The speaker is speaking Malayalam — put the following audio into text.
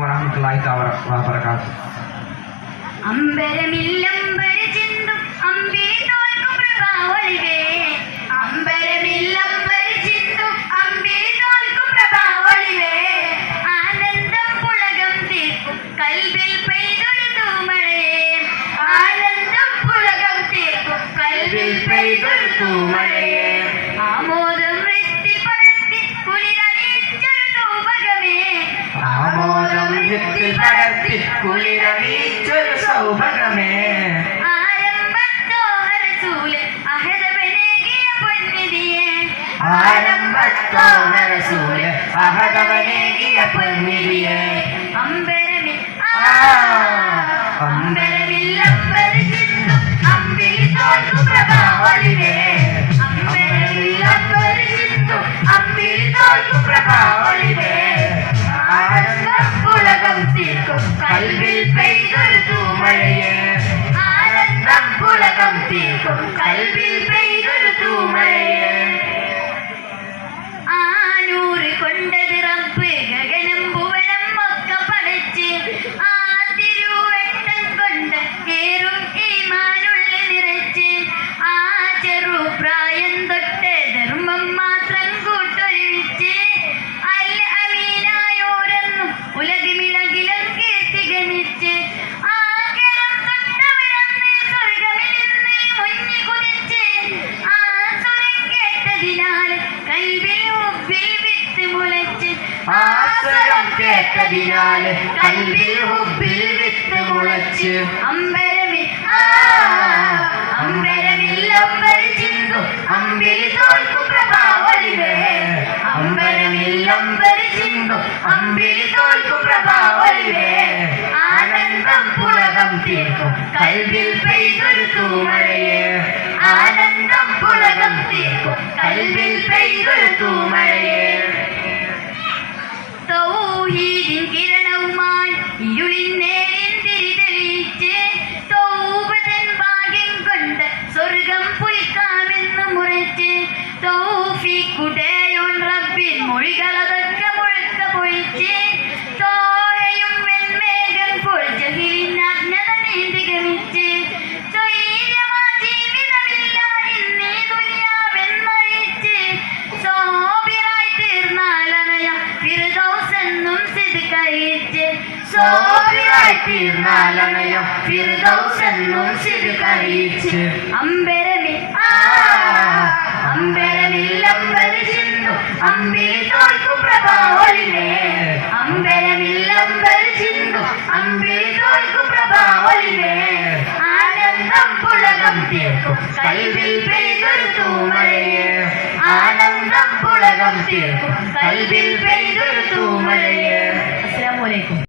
warahmatullahi wabarakatuh. അമ്പരമില്ലമ്പര ചിന്തും അമ്പിളി തോൽക്കും പ്രഭാവൊളിവേ. അമ്പരമില്ലമ്പര ചിന്തും അമ്പിളി തോൽക്കും പ്രഭാവൊളിവേ. ആനന്ദം പുളകം തീർക്കും കൽവിൽ പെയ്തൊരു തൂമഴയേ. ആനന്ദം പുളകം തീർക്കും കൽവിൽ പെയ്തൊരു തൂമഴയേ. ആമോദം വൃത്തി പടർത്തി കുളിരണിയിച്ചൊരു സൗഭഗമേ. ആമോദം വൃത്തി പടർത്തി കുളിരണിയിച്ചൊരു സൗഭഗമേ. ആരംഭത്തോഹരസൂല് അഹദവനേകിയ പൊന്നിധിയേ. ആരംഭത്തോഹരസൂല് അഹദവനേകിയ പൊന്നിധിയേ. അമ്പരമില്ലമ്പര ചിന്തും അമ്പിളി തോൽക്കും പ്രഭാവൊളിവേ. അമ്പരമില്ലമ്പര ചിന്തും അമ്പിളി തോൽക്കും പ്രഭാവൊളിവേ. ആനന്ദം പുളകം തീർക്കും കൽവിൽ പെയ്തൊരു തൂമഴയേ. ആനന്ദം പുളകം തീർക്കും കൽവിൽ പെയ്തൊരു തൂമഴയേ. ആനൂറ് കൊണ്ടത് റബ്ബ് ഗഗനം ഭുവനം ഒക്കെ പടച്ച്. ആ തിരുവട്ടം കൊണ്ട് ഏറും ഈമാനുള്ളിൽ നിറച്ച്. ആ ചെറുപ്രായം തൊട്ട് ധർമ്മം മാത്രം കൂട്ടൊരുമിച്ച്. അൽ അമീനായോരെന്നും ഉലകമിളകിലും കീർത്തി ഗമിച്ച്. ആകരം തൊട്ടവരന്ന് സ്വർഗമിൽ നിന്ന് മുങ്ങി കുതിച്ച്. ആ സ്വരം കേട്ടതിനാൽ കൽവിൽ ഹുബ്ബിൽ വിത്ത് മുളച്ച്. ആ സ്വരം കേട്ടതിനാല് കൽവിൽ ഹുബ്ബിൽ വിത്ത് മുളച്ച്. അമ്പരമില്ലമ്പര ചിന്തും അമ്പിളി തോൽക്കും പ്രഭാവൊളിവേ. അമ്പരമില്ലമ്പര ചിന്തും അമ്പിളി തോൽക്കും പ്രഭാവൊളിവേ. ആനന്ദം പുളകം തീർക്കും കൽവിൽ പെയ്തൊരു തൂമഴയേ. ആനന്ദം പുളകം തീർക്കും കൽവിൽ പെയ്തൊരു തൂമഴയേ. തൗഹീദിൻ കിരണവുമായി ഇരുളിൻ നേരിൻ തിരിതെളിയിച്ച്. തൗബതൻ ഭാഗ്യം കൊണ്ട് സ്വർഗം പുൽക്കാമെന്ന് മുറിച്ച്. തൗഫീഖുടയോൻ റബ്ബിൻ മൊഴികളതൊക്കെ മുഴക്ക പൊഴിച്ച്. തോഹയും വെൺമേഘം പോൽ ജഹീലിൻ അജ്ഞത നീന്തി ഗമിച്ച്. സ്വൈര്യമാ ജീവിതമില്ല ഇന്നീ ദുനിയാവെന്നഴിച്ച്. സോബിറായി തീർന്നാലണയാം ഫിർദൗസെന്നും സിദ്ഖറിയിച്ച്. സോബിറായി തീർന്നാലണയം ഫിർദൗസെന്നും സിദ്ഖറിയിച്ച്. അമ്പരമില്ലമ്പര ചിന്തും അമ്പിളി തോൽക്കും പ്രഭാവൊളിവേ. അമ്പരമില്ലമ്പര ചിന്തും അമ്പിളി തോൽക്കും പ്രഭാവൊളിവേ. ആനന്ദം പുളകം തീർക്കും കൽവിൽ പെയ്തൊരു തൂമഴയേ. ആനന്ദം പുളകം തീർക്കും കൽവിൽ പെയ്തൊരു തൂമഴയേ. അസ്സലാമു അലൈക്കും.